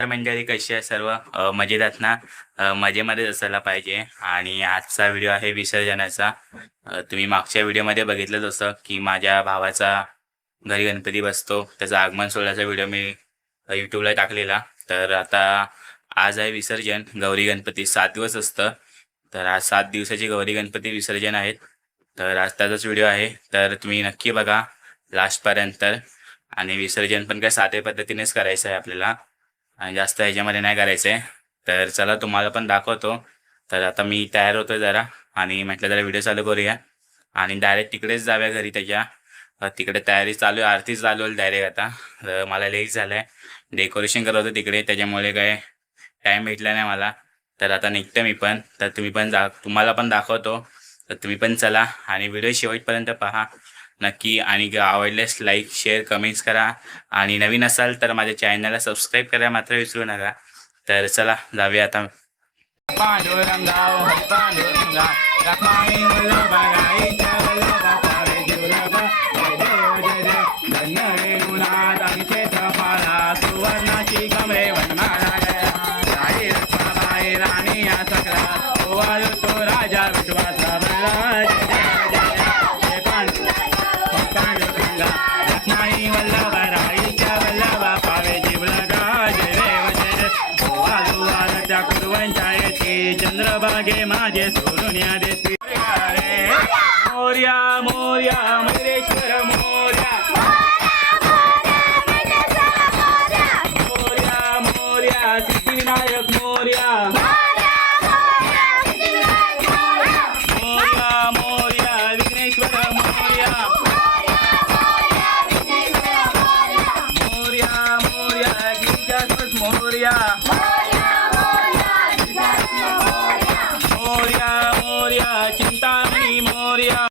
तर मंडळी कशी आहे सर्व मजेत आहेत ना. मजेमध्येच असायला पाहिजे. आणि आजचा व्हिडिओ आहे विसर्जनाचा. तुम्ही मागच्या व्हिडिओमध्ये बघितलंच असं की माझ्या भावाचा घरी गणपती बसतो त्याचा आगमन सोहळ्याचा व्हिडिओ मी यूट्यूबला टाकलेला. तर आता आज आहे विसर्जन. गौरी गणपती 7 दिवस असतं. तर आज 7 दिवसाची गौरी गणपती विसर्जन आहेत. तर आज त्याचाच व्हिडिओ आहे, तर तुम्ही नक्की बघा लास्टपर्यंत. आणि विसर्जन पण काय साध्या पद्धतीनेच करायचं आहे आपल्याला आणि जास्त ह्याच्यामध्ये नाही करायचं आहे. तर चला तुम्हाला पण दाखवतो. तर आता मी तयार होतो जरा आणि म्हटलं जरा व्हिडिओ चालू करूया आणि डायरेक्ट तिकडेच जाऊया घरी त्याच्या. तिकडे तयारी चालू आहे, आरतीच चालू आहे डायरेक्ट आता. तर मला लेट झालं आहे, डेकोरेशन करत होतं तिकडे, त्याच्यामुळे काय टाईम भेटला नाही मला. तर आता निघतो मी पण. तर तुम्ही पण तुम्हाला पण दाखवतो. तर तुम्ही पण चला आणि व्हिडिओ शेवटपर्यंत पहा नक्की. आणि आवडल्यास लाईक शेअर कमेंट्स करा आणि नवीन असाल तर माझ्या चॅनलला सबस्क्राईब करायला मात्र विसरू नका. तर चला जाऊया आता. चंद्रभागे माझे सोडून या देती मोर्या मोर्या महेश्वर मोर्या मोर्या मोर्या सिद्धिविनायक मोर्या मोर्या मोर्या विघ्नेश्वर मोर्या मोर्या मोर्या गिरिजास्वस मोर्या मोर्या मोर्या चिंतामणी मोर्या.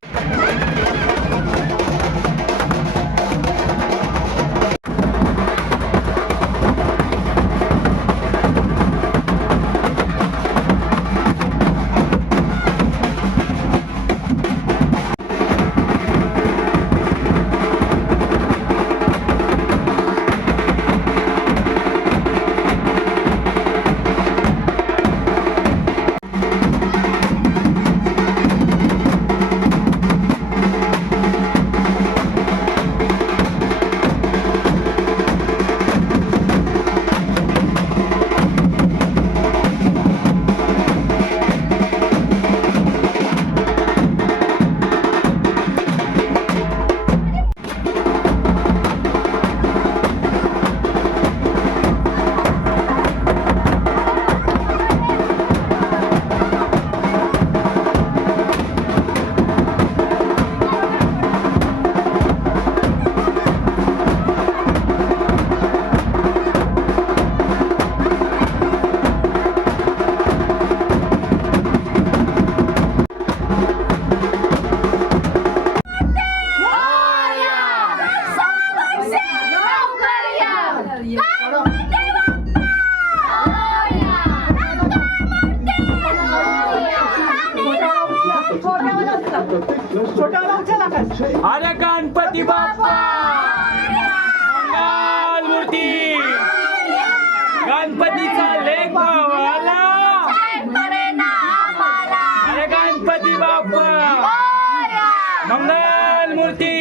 अरे गणपती बाप्पा मंगल मूर्ती गणपतीचा लेक भावाला. अरे गणपती बाप्पा मंगल मूर्ती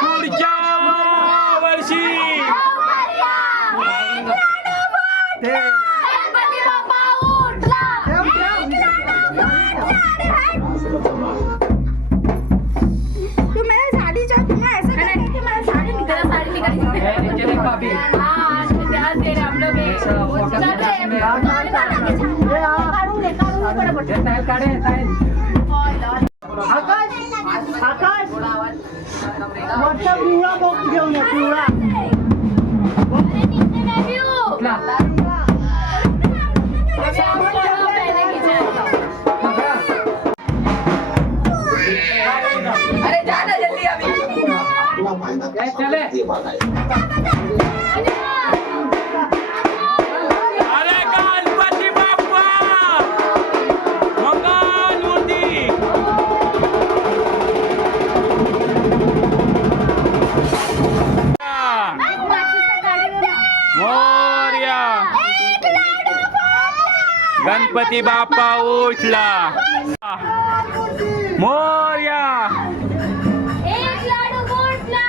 पुढच्या वर्षी. अरे जाना जल्दी अभी चले. अरे गणपती बाप्पा मंगल मूर्ती. मोर्या गणपती बाप्पा उठला मोरया. एक लाडू फुटला.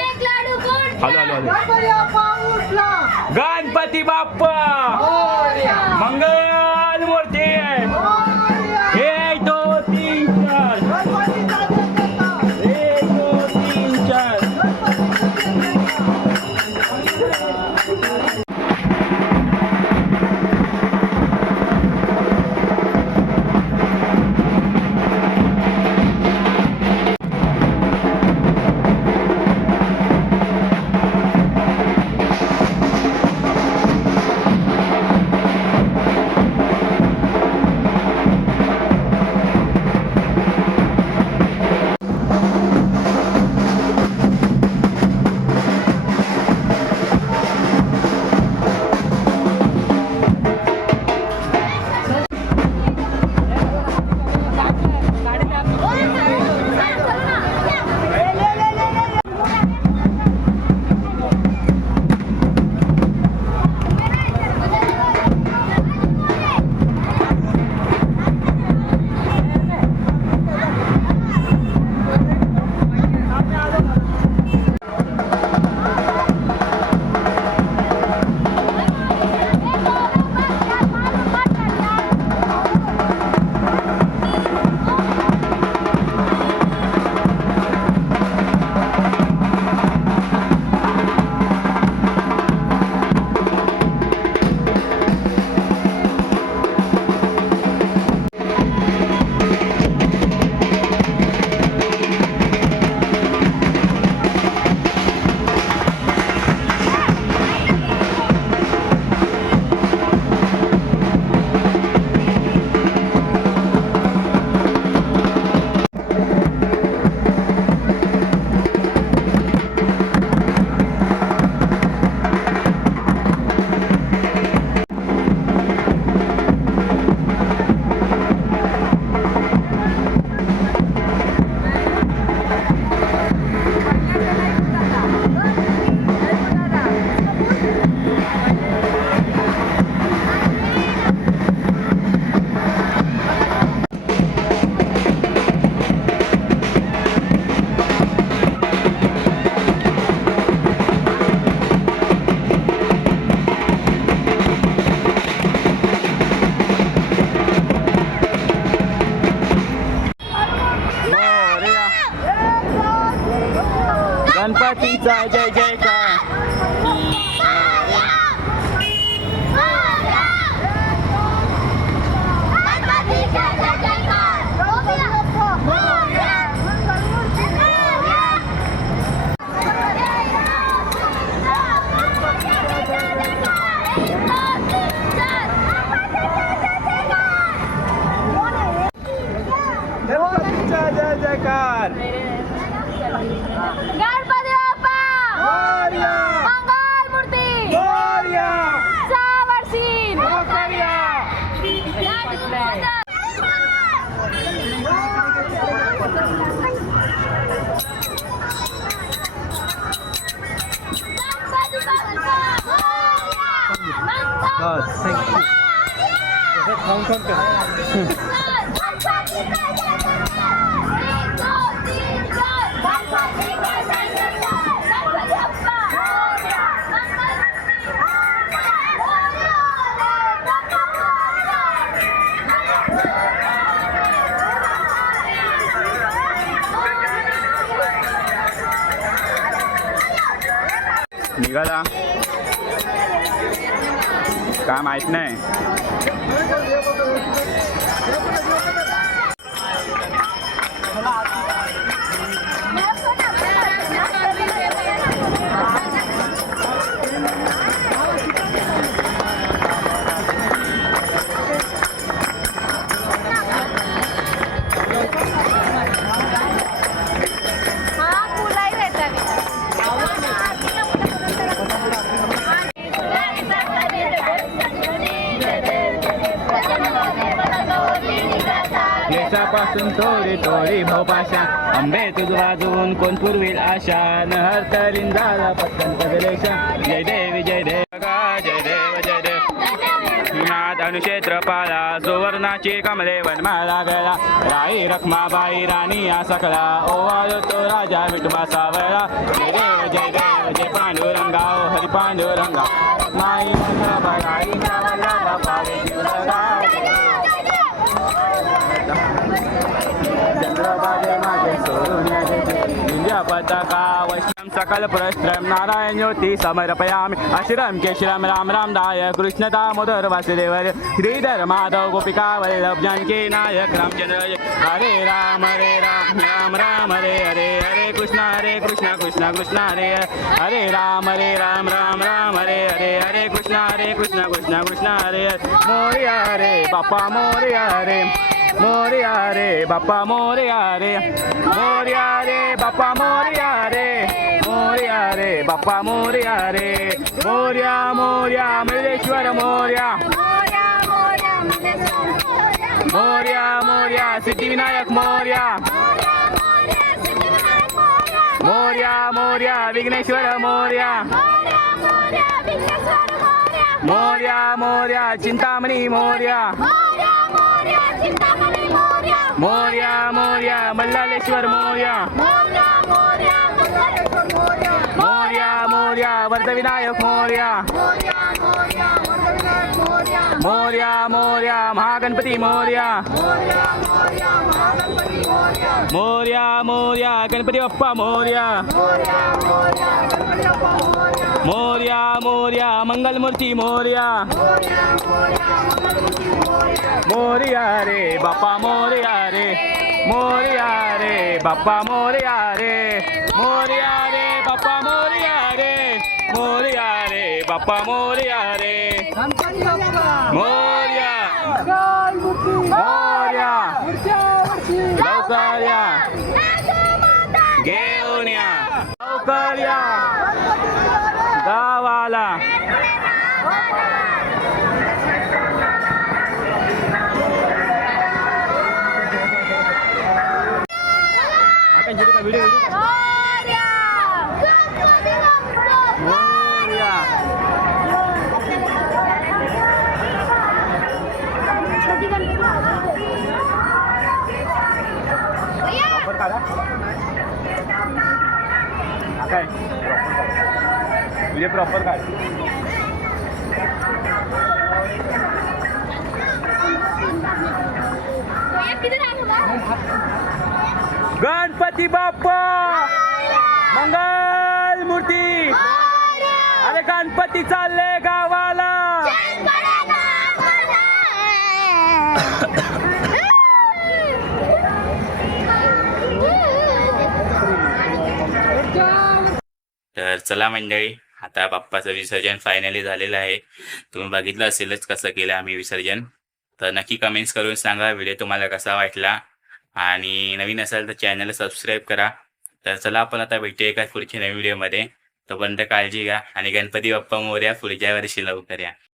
एक लाडू फुटला. हॅलो गणपती बाप्पा मंगल मूर्ती. 1 2 3 4. 1 2 3 4. गणपतीचा जय जयकार. गणपतीचा जय जयकार. गणपती बाप्पा मोरया. मंगल मूर्ती मोरया. सावरसी मोरया. निघाला काय माहित नाही. केसापासून थोडी थोडी भोपाशा अंबे तुझ वाजवून कोण पुरवेल आशा नहर तरीन झाला पटकन कगलेशा. जय देव जय देव जय देव जय देव. धनुक्षेत्रपाला सुवर्णाची कमले वनमाला गळा राई रखमाबाई राणी या सकला ओवाळतो तो राजा विठोबा सावळा जय देव जय पांडुरंगा ओ हरी पांडुरंगा माई बघाई सावला बापा रे शिवरागा चंद्रबागे मागे सोडून विंध्या पताका वैष्णव सकल प्रश्रम नारायण ज्योती समर्पयामि अश्रम केशरम राम राम दाय कृष्ण दामोदर वासुदेव श्रीधर माधव गोपिका वल्लभ जानकी नायक रामचंद्र हरे राम राम राम हरे हरे हरे कृष्ण कृष्ण कृष्ण हरे हरे राम राम राम हरे हरे हरे कृष्ण कृष्ण हरे मोरया रे बापा मोरया रे मोरया रे बापा मोरया रे मोरया रे बापा मोरया रे मोरया रे बापा मोरया रे मोरया मोरया मल्लेश्वर मोरया मोरया मोरया सिद्धिविनायक मोरया मोरया मोरया विघ्नेश्वर मोरया मोरया मोरया चिंतामणी मोरया मोरया मोरया मल्लालेश्वर मोरया मोरया मोरया वरदविनायक मोरया मोरया मोरया महागणपती मोरया मोरया मोरया गणपती बाप्पा मोरया मोरया मोरया मंगलमूर्ती मोरया मोरया रे बाप्पा मोरया रे मोरया रे बाप्पा मोरया रे मोरया रे बाप्पा मोरया रे मोरया रे बाप्पा मोरया रे मोरया मोरया लवकर या घेऊन या लवकर या गावाला काय प्रॉपर काय गणपती बाप्पा मंगल मूर्ती अरे गणपती चालले गावाला तर चला मंडळी आता बाप्पाचं विसर्जन फायनली झालेलं आहे. तुम्ही बघितलं असेलच कसं केलं आम्ही विसर्जन. तर नक्की कमेंट्स करून सांगा व्हिडिओ तुम्हाला कसा वाटला आणि नवीन असाल तर चॅनलला सबस्क्राईब करा. तर चला आपण आता भेटूया एका पुढच्या नवीन व्हिडिओमध्ये. तोपर्यंत काळजी घ्या आणि गणपती बाप्पा मोरया पुढच्या वर्षी लवकर या.